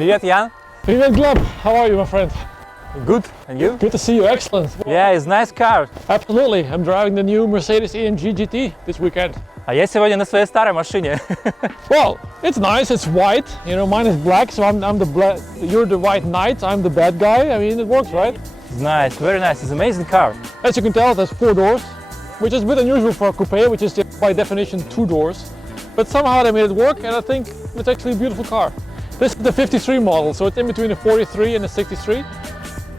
Привет, Jan. Привет, Gleb. How are you, my friend? Good. And you? Good to see you. Excellent. Yeah, it's a nice car. Absolutely. I'm driving the new Mercedes-AMG GT this weekend. А я сегодня на своей старой машине. Well, it's nice. It's white. You know, mine is black, so I'm the black. You're the white knight. I'm the bad guy. I mean, it works, right? It's nice, very nice. It's an amazing car. As you can tell, it has 4 doors, which is a bit unusual for a coupe, which is by definition 2 doors. But somehow they made it work, and I think it's actually a beautiful car. This is the 53 model, so it's in between the 43 and the 63.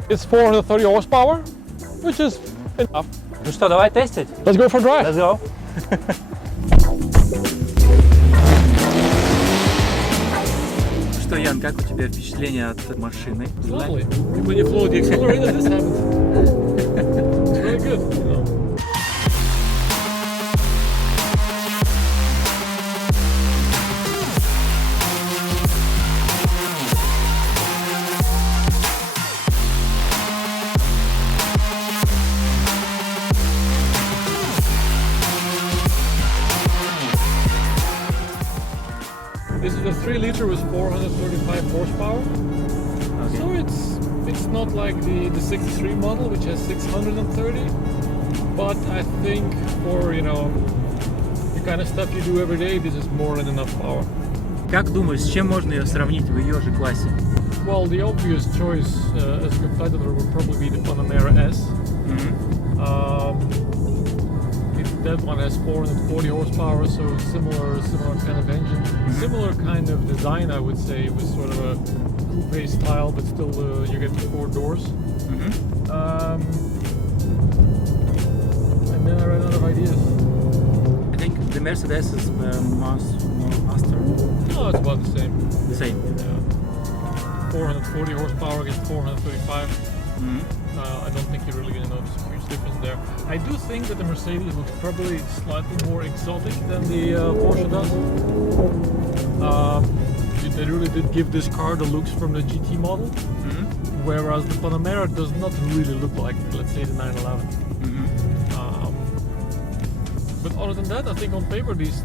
It's 430 horsepower, which is enough. Ну что, давай тестить? Let's go for a drive. Let's go. Что, Ян, как у тебя впечатление от машины? Lovely. When you flow the accelerator, this happens. It's really good. You know. This is a 3-liter with 435 horsepower. Okay. So it's not like the 63 model, which has 630. But I think for, you know, the kind of stuff you do every day, this is more than enough power. Как думаешь, с чем можно ее сравнить в ее же классе? Well, the obvious choice as a competitor would probably be the Panamera S. That one has 440 horsepower, so similar kind of engine, similar kind of design, I would say, with sort of a coupe style, but still you get the 4 doors. And then I ran out of ideas. I think the Mercedes is master. No, it's about the same. The same. Yeah. 440 horsepower against 435. I don't think you're really going to notice a huge difference there. I do think that the Mercedes looks probably slightly more exotic than the Porsche does. They really did give this car the looks from the GT model, whereas the Panamera does not really look like, let's say, the 911. But other than that, I think on paper these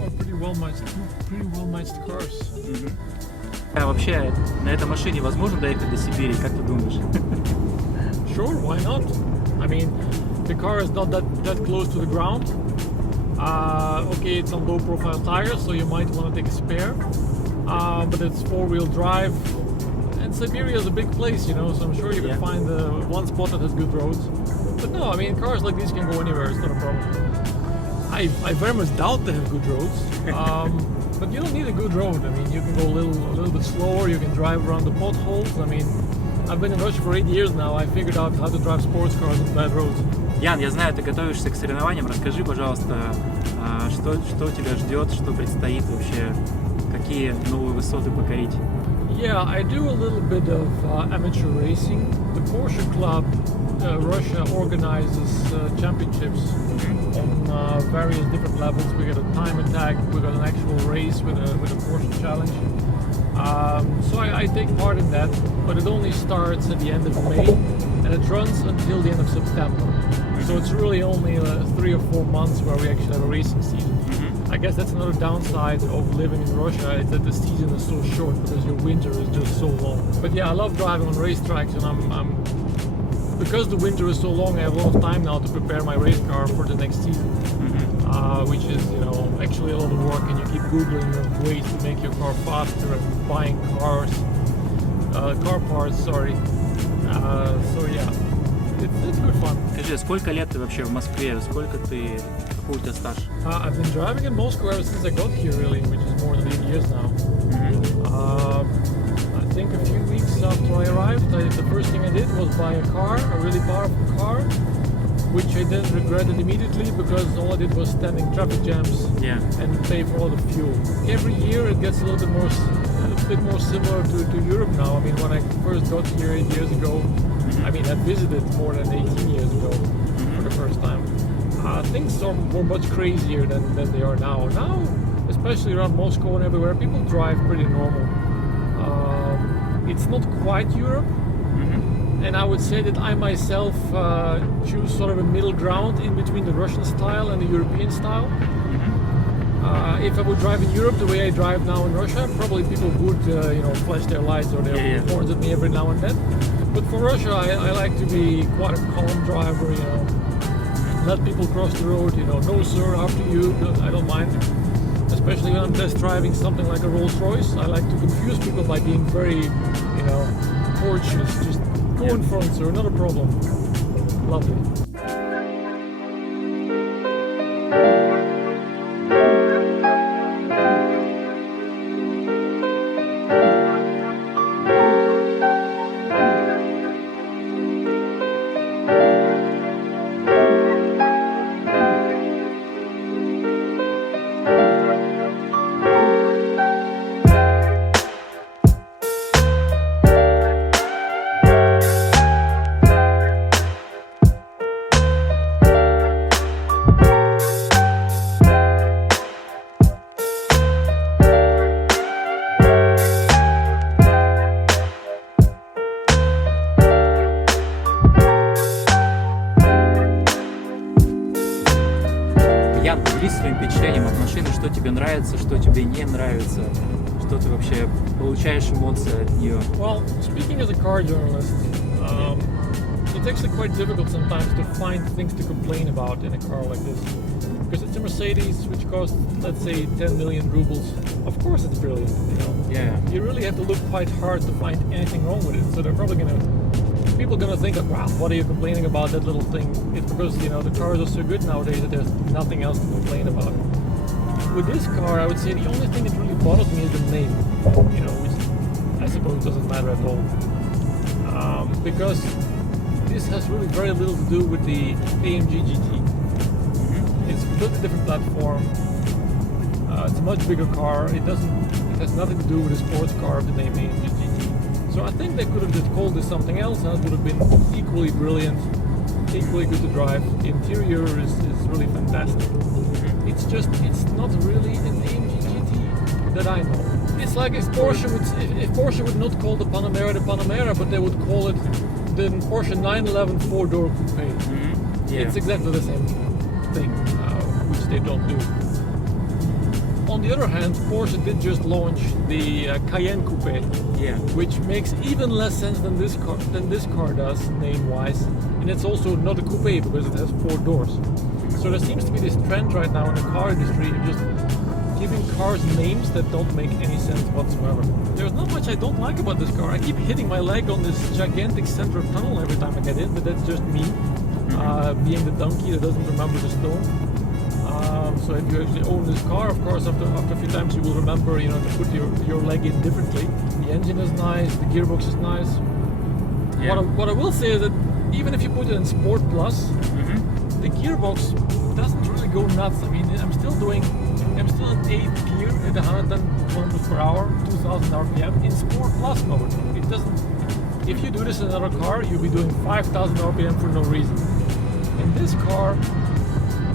are pretty well matched cars. А вообще на этой машине возможно доехать до Сибири, как ты думаешь? Sure, why not? I mean, the car is not that close to the ground. Okay, it's on low profile tires, so you might want to take a spare. But it's 4-wheel drive, and Siberia is a big place, you know, so I'm sure you can find one spot that has good roads. But no, I mean, cars like these can go anywhere, it's not a problem. I very much doubt they have good roads. But you don't need a good road. I mean, you can go a little bit slower, you can drive around the potholes. I mean, I've been in Russia for 8 years now. I figured out how to drive sports cars on bad roads. Ян, я знаю, ты готовишься к соревнованиям. Расскажи, пожалуйста, что тебя ждет, что предстоит вообще, какие новые высоты покорить? Yeah, I do a little bit of amateur racing. The Porsche Club Russia organizes championships on various different levels. We got a time attack, we got an actual race with a Porsche challenge. So I take part in that, but it only starts at the end of May and it runs until the end of September. So it's really only 3 or 4 months where we actually have a racing season. I guess that's another downside of living in Russia, is that the season is so short because your winter is just so long. But yeah, I love driving on racetracks, and because the winter is so long, I have a lot of time now to prepare my race car for the next season, which is, you know, actually a lot of work, and you keep googling ways to make your car faster and buying car parts. Sorry. So yeah, it's good fun. Скажи, сколько лет ты вообще в Москве? Какой у тебя стаж? I've been driving in Moscow ever since I got here, really, which is more than 8 years now. I think a few weeks after I arrived, the first thing I did was buy a really powerful car, which I then regretted immediately because all I did was stand in traffic jams and pay for all the fuel. Every year it gets a little bit more similar to Europe now. I mean, when I first got here 8 years ago, I mean, I visited more than 18 years ago for the first time. Things were much crazier than they are now. Now, especially around Moscow and everywhere, people drive pretty normal. It's not quite Europe, and I would say that I myself choose sort of a middle ground in between the Russian style and the European style. If I would drive in Europe the way I drive now in Russia, probably people would, flash their lights or their horns at me every now and then. But for Russia, I like to be quite a calm driver, let people cross the road, no sir, after you, I don't mind. Especially when I'm test driving something like a Rolls Royce, I like to confuse people by being very, courteous, just go in front, sir, not a problem. Lovely. Поделись своим впечатлением от машины, что тебе нравится, что тебе не нравится, что ты вообще получаешь эмоции от нее. Well, speaking as a car journalist, it's actually quite difficult sometimes to find things to complain about in a car like this. Because it's a Mercedes which costs, let's say, 10 million rubles. Of course it's brilliant, Yeah. You really have to look quite hard to find anything wrong with it. So they're probably people are gonna think, wow, what are you complaining about that little thing? It's because, the cars are so good nowadays that there's nothing else to complain about. With this car, I would say the only thing that really bothers me is the name, which I suppose doesn't matter at all. Because this has really very little to do with the AMG GT. It's a completely different platform. It's a much bigger car. It has nothing to do with a sports car of the name AMG GT. So I think they could have just called this something else, and it would have been equally brilliant, equally good to drive. The interior is really fantastic. It's not really an AMG GT that I know. It's like if Porsche would not call the Panamera, but they would call it the Porsche 911 4-door coupe. It's exactly the same thing, which they don't do. On the other hand, Porsche did just launch the Cayenne Coupe, which makes even less sense than this car does name-wise, and it's also not a coupe because it has 4 doors. So there seems to be this trend right now in the car industry of just giving cars names that don't make any sense whatsoever. There's not much I don't like about this car. I keep hitting my leg on this gigantic center tunnel every time I get in, but that's just me, being the donkey that doesn't remember the stone. So if you actually own this car, of course, after a few times you will remember, to put your leg in differently. The engine is nice, the gearbox is nice. What I will say is that even if you put it in Sport Plus, the gearbox doesn't really go nuts. I mean, I'm still in 8th gear at 110 kilometers per hour, 2000 RPM in Sport Plus mode. It doesn't. If you do this in another car, you'll be doing 5000 RPM for no reason. In this car,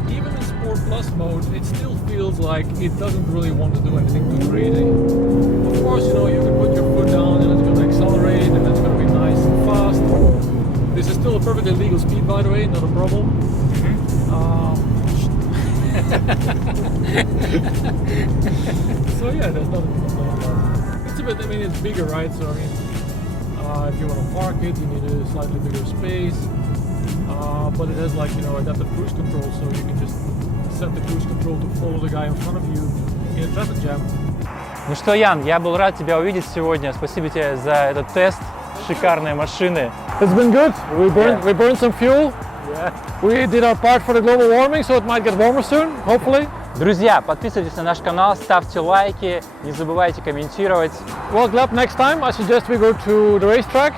even in Sport Plus mode, it still feels like it doesn't really want to do anything too crazy. Of course, you can put your foot down and it's going to accelerate and it's going to be nice and fast. This is still a perfectly legal speed, by the way, not a problem. So yeah, there's nothing to complain about. It's a bit, it's bigger, right? So if you want to park it, you need a slightly bigger space. But it has adaptive cruise control, so you can just set the cruise control to follow the guy in front of you in a traffic jam. Ну что, Ян, я был рад тебя увидеть сегодня. Спасибо тебе за этот тест шикарной машины. It's been good. We burned some fuel. We did our part for the global warming, so it might get warmer soon, hopefully. Друзья, подписывайтесь на наш канал, ставьте лайки, не забывайте комментировать. Well, Gleb, next time I suggest we go to the racetrack.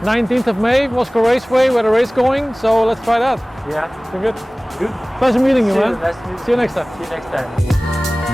19th of May, Moscow Raceway, where the race going. So let's try that. Yeah. Good. Pleasure meeting you, man. Nice to meet you. See you next time. See you next time.